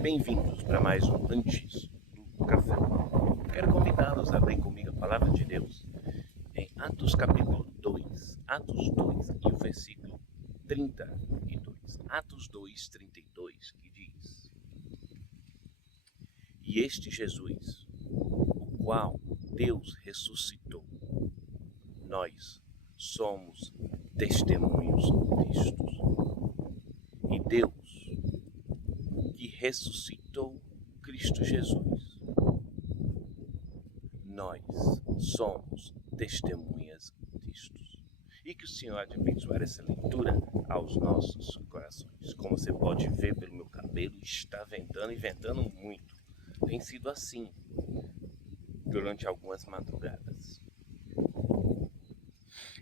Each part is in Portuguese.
e bem-vindos para mais um Antes do Café. Quero convidá-los a abrir comigo a Palavra de Deus em Atos capítulo 2, Atos 2 e o versículo 32. Atos 2, 32, que diz: E este Jesus, o qual Deus ressuscitou, nós somos testemunhos vistos. E Deus, que ressuscitou Cristo Jesus, nós somos testemunhas vistos. E que o Senhor há de abençoar essa leitura aos nossos corações. Como você pode ver pelo meu cabelo, está ventando e ventando muito. Tem sido assim durante algumas madrugadas.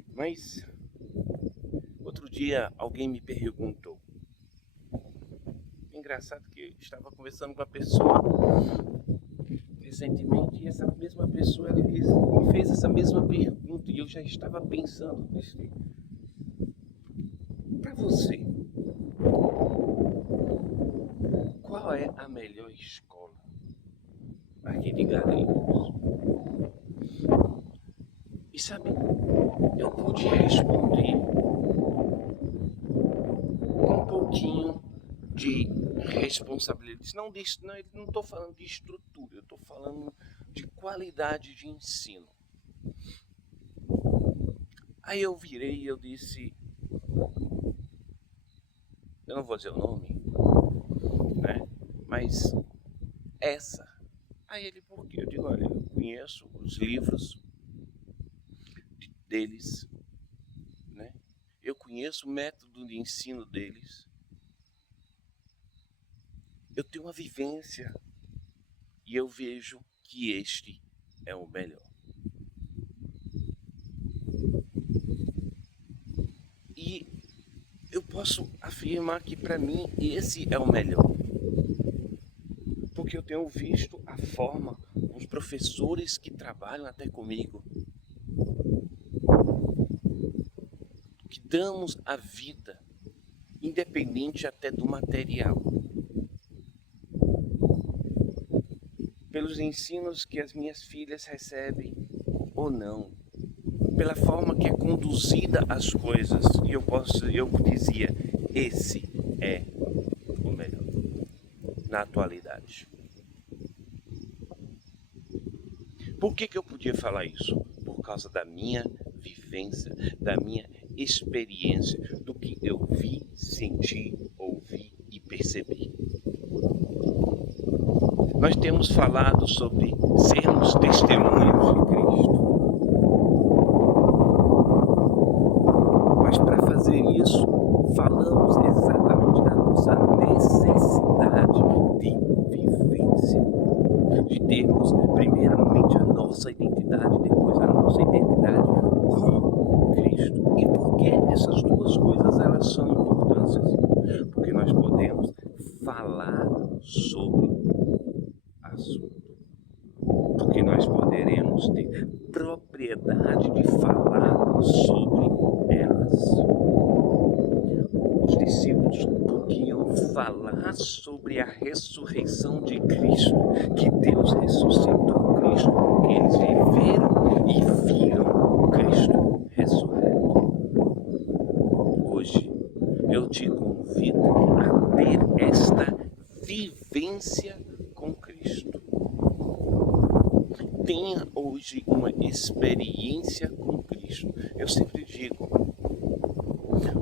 Mas outro dia alguém me perguntou. Engraçado que eu estava conversando com uma pessoa recentemente e essa mesma pessoa me fez essa mesma pergunta e eu já estava pensando para você, qual é a melhor escola aqui de Garanhuns? E sabe, eu pude responder com um pouquinho de responsabilidade. Não estou falando de estrutura, eu estou falando de qualidade de ensino. Aí eu virei e eu disse, eu não vou dizer o nome, né? Mas essa. Aí ele, por quê? Eu digo, olha, eu conheço os livros deles, né? Eu conheço o método de ensino deles. Eu tenho uma vivência e eu vejo que este é o melhor. E eu posso afirmar que para mim esse é o melhor. Porque eu tenho visto a forma, os professores que trabalham até comigo, que damos a vida, independente até do material. Pelos ensinos que as minhas filhas recebem ou não, pela forma que é conduzida as coisas, e eu dizia, esse é o melhor na atualidade. Por que eu podia falar isso? Por causa da minha vivência, da minha experiência, do que eu vi, senti, ouvi e percebi. Nós temos falado sobre sermos testemunhos de Cristo. Mas para fazer isso, falamos exatamente da nossa necessidade de vivência. De termos primeiramente a nossa identidade, depois a nossa identidade com Cristo. E por que essas duas coisas elas são importantes? Porque nós podemos falar sobre assunto. Porque nós poderemos ter propriedade de falar sobre elas. Os discípulos podiam falar sobre a ressurreição de Cristo, que Deus ressuscitou Cristo, que eles viveram e viram Cristo ressurreto. Hoje eu te convido a ter esta vivência com Cristo. Tenha hoje uma experiência com Cristo. Eu sempre digo,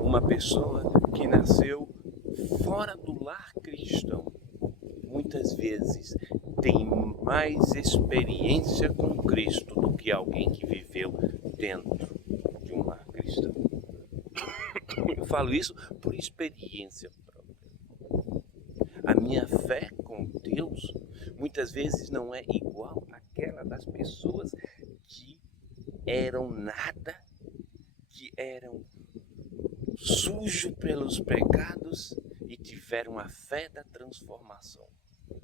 uma pessoa que nasceu fora do lar cristão, muitas vezes tem mais experiência com Cristo do que alguém que viveu dentro de um lar cristão. Eu falo isso por experiência própria. A minha fé com Deus muitas vezes não é igual àquela das pessoas que eram nada, que eram sujos pelos pecados e tiveram a fé da transformação.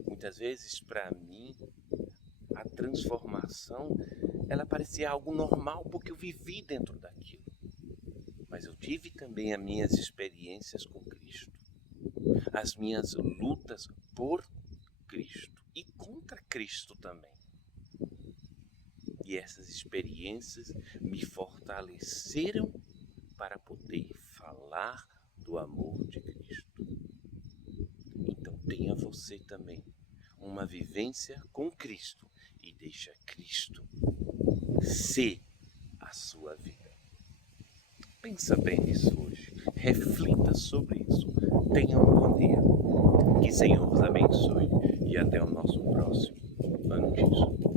Muitas vezes, para mim, a transformação, ela parecia algo normal porque eu vivi dentro daquilo. Mas eu tive também as minhas experiências com Cristo, as minhas lutas por Cristo e contra Cristo também. E essas experiências me fortaleceram para poder falar do amor de Cristo. Então tenha você também uma vivência com Cristo e deixa Cristo ser a sua vida. Pensa bem nisso hoje, reflita sobre isso. Tenha um bom dia, que o Senhor vos abençoe e até o nosso próximo Ano Disso.